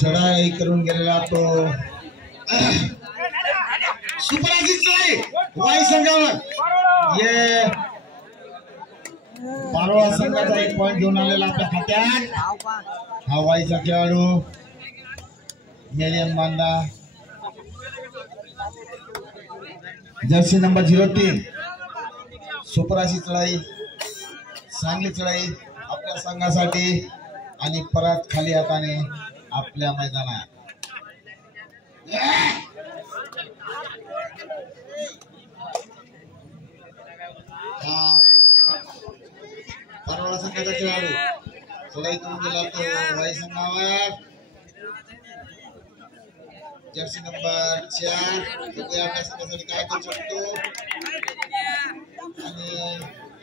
चढाई करून गेलेला तो सुपरअजीत चढाई वाई संघावर ये पारोळा संघाचा एक पॉइंट घेऊन आलेला आपल्या खात्यात हा वाईचा खेळाडू मेलियन बांदा जर्सी नंबर 03 सुपरअजीत चढाई चांगली चढाई आपल्या संघासाठी आणि परत खाली हाताने आपल्या मैदानात पारोळा संघाचा खेळाडू चढाई करून गेला तो वाई संघावर जर्सी नंबर 4 बघूया आपल्या संघासाठी काय करू शकतो आणि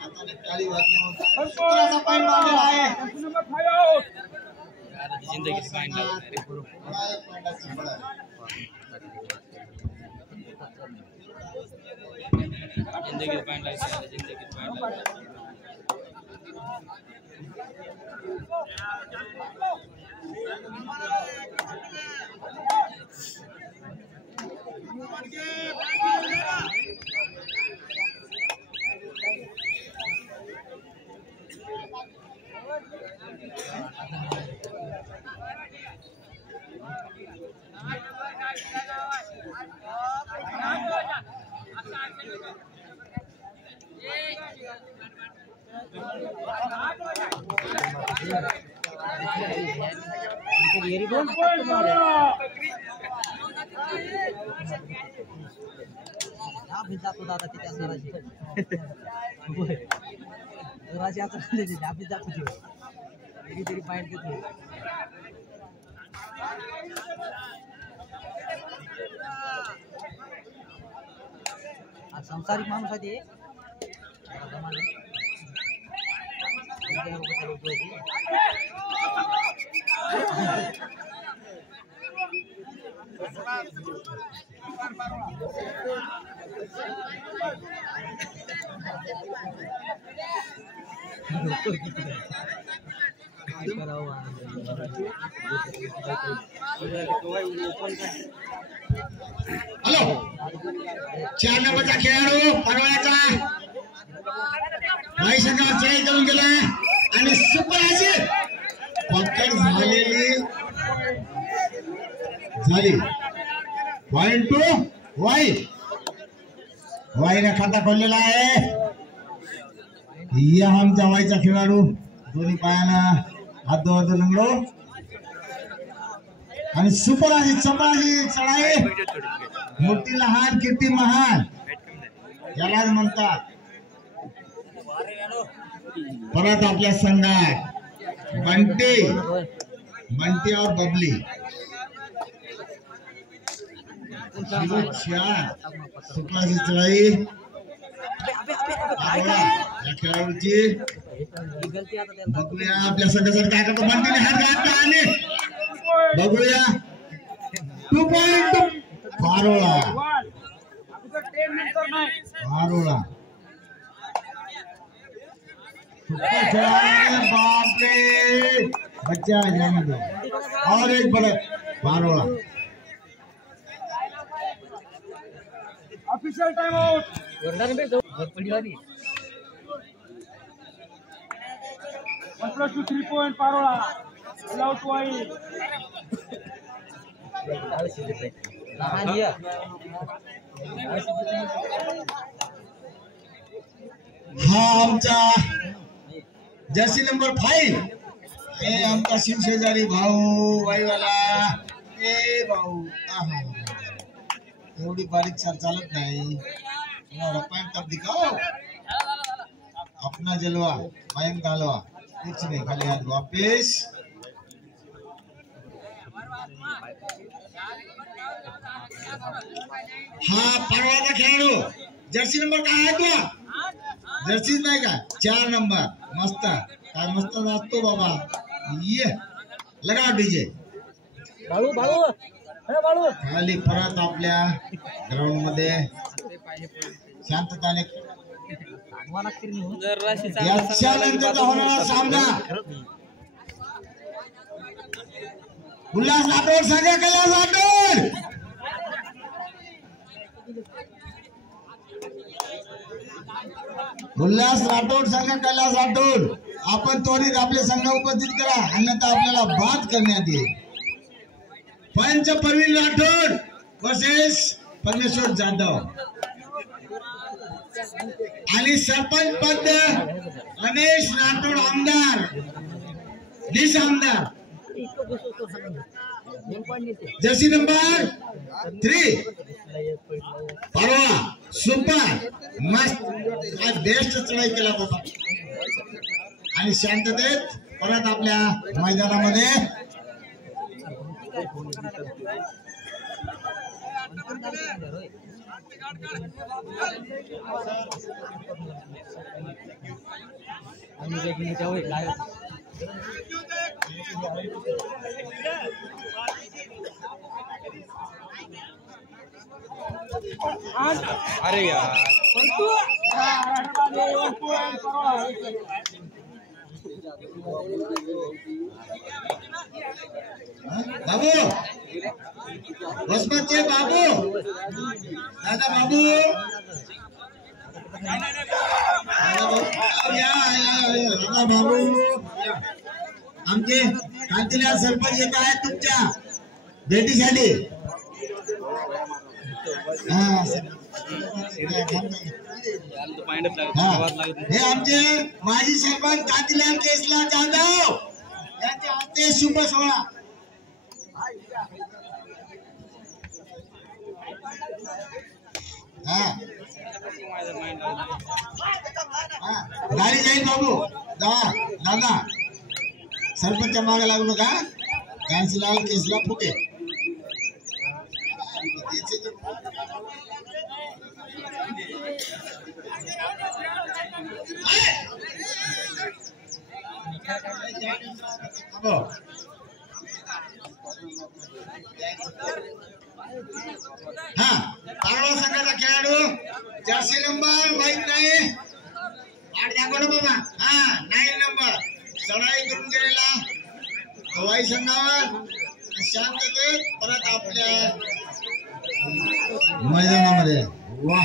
हाताने टाळी वाजवून सुपरचा पॉइंट मारलेला आहे जिंदगी फाइन जिंदगी फाइन जिंदगी फाइन संसारिक माणूस आहे हॅलो 4 नंबरचा खेळाडू पारोळ्याचा वाई संघावर चढाई करून गेला आणि सुपरअजीत पकड झाली पॉइंट टू वाईने खाता खोललेला आहे या आमचा वाईचा खेळाडू दोन्ही पायाला हात दोर लंगडो आणि सुपरअजीत चढाई मोठी लहान कीर्ती महान यालाच म्हणतात परत आपल्या संघात बंटी और बबली सुपरअजीत चढाई या खेळाडूची बघूया आपल्या संघासाठी काय करतो बंटीने हात घातला आणि बघूया 2 पॉइंट पारोळा बाप रे बच्चा जाने दो और एक बड़ा Parola official time out +2 3 point Parola out wide हा आमचा जर्सी नंबर 5 हे आमचा शिवशेजारी भाऊ वाईवाला ए भाऊ एवढी बारीक चालत नाही पॉइंट तब दिखाओ अपना जलवा पॉइंट डालवा कुछ नहीं खाली हाथ वापिस हा पारोळाचा खेळाडू जर्सी नंबर काय आहे तुला जर्सीच नाही का 4 नंबर मस्त काय मस्त नाचतो बाबा ये लगा डीजे बाळू खाली परत आपल्या ग्राउंड मध्ये शांतताने जर राशी याच्यानंतरचा होणारा सामना उल्हास राठोड संघ कैलास राठोड उल्हास राठोड संघ कैलास राठोड आपण त्वरित आपले संघ उपस्थित करा अन्यथा आपल्याला बाद करण्यात येईल. पंच परवीन राठोड वर्सेस परमेश्वर जाधव आणि सरपंच पद रमेश राठोड आमदार दिस आमदार जर्सी नंबर 3 परवा सुपर मस्त काय बेस्ट चढाई केला बाबा आणि शांततेत परत आपल्या मैदानामध्ये अरे यार बाबू बसमतचे बाबू दादा बाबू दादा बाबू आमचे कांतीलाल सरपंच येत आहेत तुमच्या भेटीसाठी. हे आमचे माजी सरपंच कांतीलाल केसला जाधव यांचे आजचे शुभ सोहळा. गाडी जाईल बाबू दादा सरपंचच्या मागे लागू नका. कांतीलाल केसला फुटे पारवा संघाचा खेळाडू जर्सी नंबर माहित नाही आठ दाखव ना बाबा. 9 नंबर चढाई करून गेलेला वाई संघावर शांततेत परत आपल्या मैदानामध्ये. वा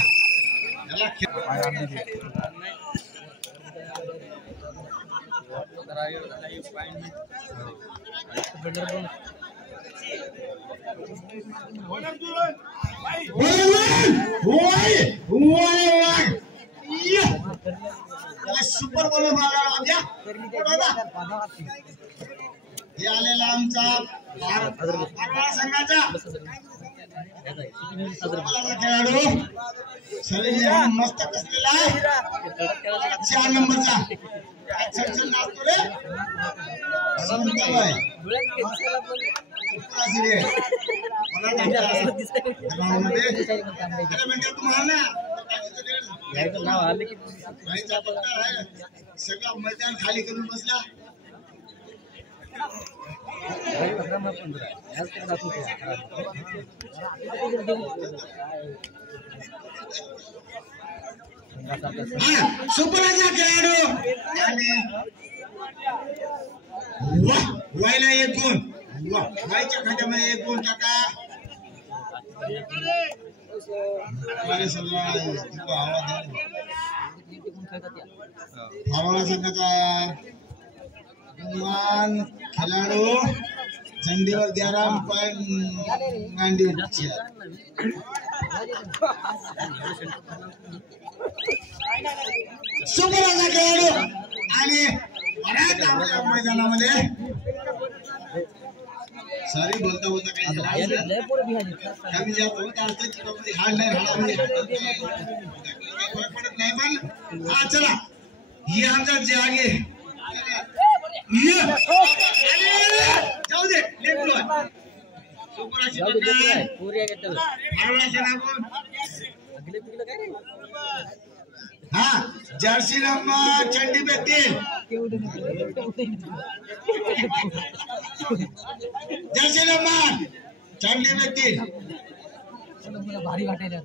सुपर बॉलर हे आलेला आमचा संघाचा खेळाडू शरीर मस्त कसलेला 4 नंबरचा सगळं मैदान खाली करून बसला. सुपराचा खेळाडू आणि वायला 1 गुण वायच्या खात्यामध्ये 1 गुण टाका. फारवा संघाचा खेळाडू चंडीवर 11 मांडी सुपराचा खेळाडू आणि मैदानामध्ये सारी बोलता बोलता काही पडत नाही पण चला ये आमचा जे आगे जाऊ दे जर्सी नंबर चंडी पे 3 जर्सी नंबर चंडी पे 3 भारी वाटायला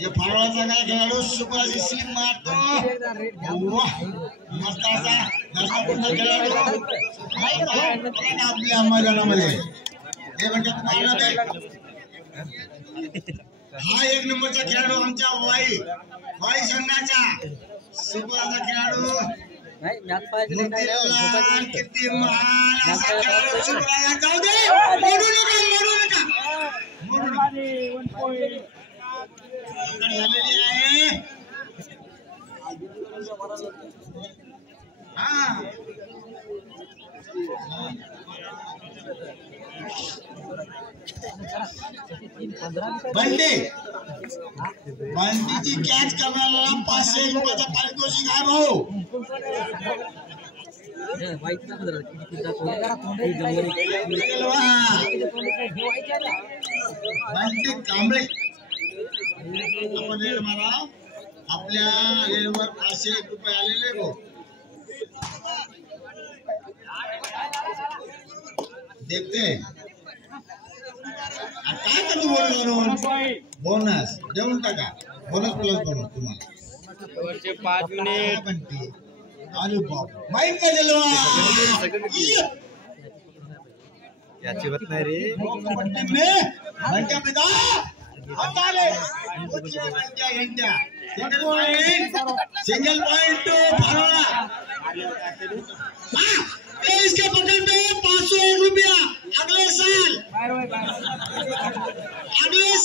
ये फारोळा चांगला खेळाडू सुपराची स्लिप मारतो वाह मस्त असा दर्शकांचा खेळाडू आपल्या मैदानामध्ये हे म्हणजे तुम्हाला हा एक नंबरचा खेळाडू आमच्या वाई संघाचा सुपराचा खेळाडू किती महान असा खेळाडू सुपराला जाऊ दे मोडू नका झालेली आहे बंटीची कॅच करणारा 500 रुपयाचा पारितोषिक आहे भाऊ बंटी कांबळे आपण रेड मारा आपल्या रेडवर 500 रुपये आलेले भाऊ देखते काय करतो बोनस देऊन टाका बोनस प्लस बनव तुम्हाला 5 मिनिट अरे बाप माहित का जलवा याची बात नाही रे घंटा पिता हटाले घंटा सिंगल पॉइंट टू फारोड़ा इसके पकड़ में 500 रुपया अगले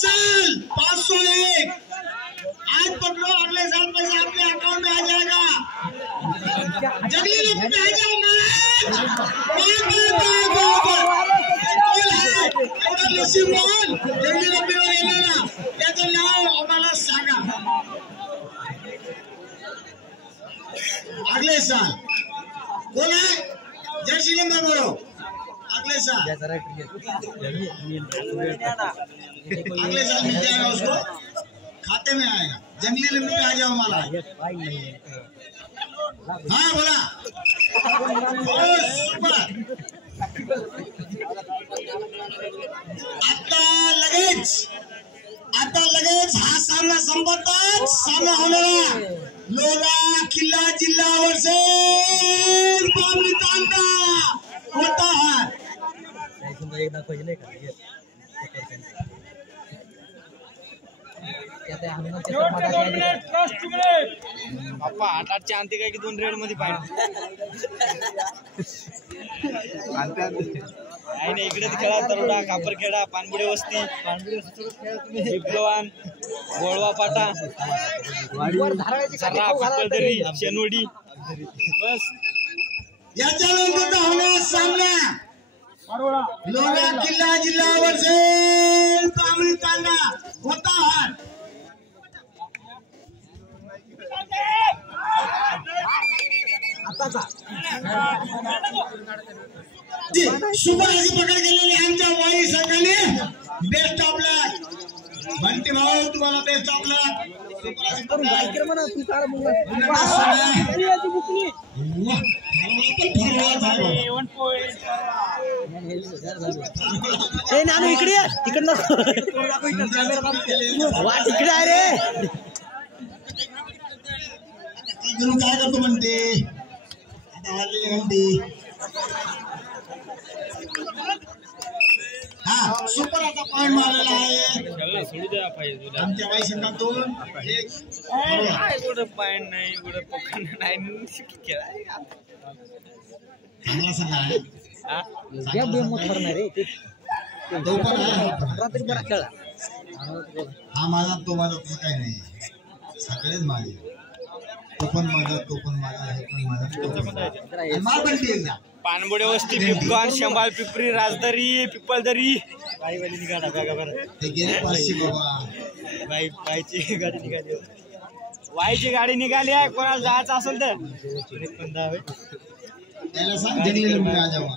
साल 501 आज पकड़ो अगले साल पैसा आपके अकाउंट में आ जाएगा जंगली लोग पे आ जाओ जंगली लोग त्याचं नाव आम्हाला सांगा अगले साल कौन है जर्सी नंबर बोलो अगले साल मिल जाएगा उसको खाते में आएगा जंगली लिंबू पे आ जाओ हमारा हाँ बोला सुपर आता लगेच हा सामना संपताच सामना होणारा लोला किल्ला जिल्हा वर्सेस बामणी तांडा होता हा बाप्पा 8-8 आणते काय की 2 रेड मध्ये पाहिजे नाही इकडेच खेळा तरोडा कापरखेडा पानबुडे वस्ती विप्लवान गोळवा पाटा पिपळदरी शेनवडी बस याच्यानंतर होणार सामना लोला किल्ला जिल्हा वर्सेस बामणी तांडा होता हा सुपरची पकड केलेली आमच्या वाई संघाने बेस्ट ऑफ लक बंटी भाऊ तुम्हाला बेस्ट ऑफ लक सुपरची पकड नानू इकडे तिकडनं तिकडे आहे रे काय करतो म्हणते घंटी हा सुपर आता पॉइंट मारलेला आहे आमच्या वाई संघातून पॉइंट नाही पकड नाही चांगला संघ आहे हा माझा तो माझा तुझं काही नाही सगळेच माझे तो पण माझा हे पण माझा एकदा पानबुडे वस्ती पिपकान शंभाळ पिपरी राजदरी पिपळदरी बाईवाली निघाला बघा बरं ते गेले 500 बाबा बाईची गाडी निघाली वाईची गाडी निघाली आहे कोणाला जायचं असेल तर त्याला सांग जंगली रंग आ जाओ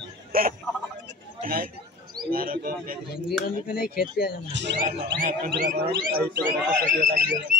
जंगली रंग पे नहीं खेत पे 15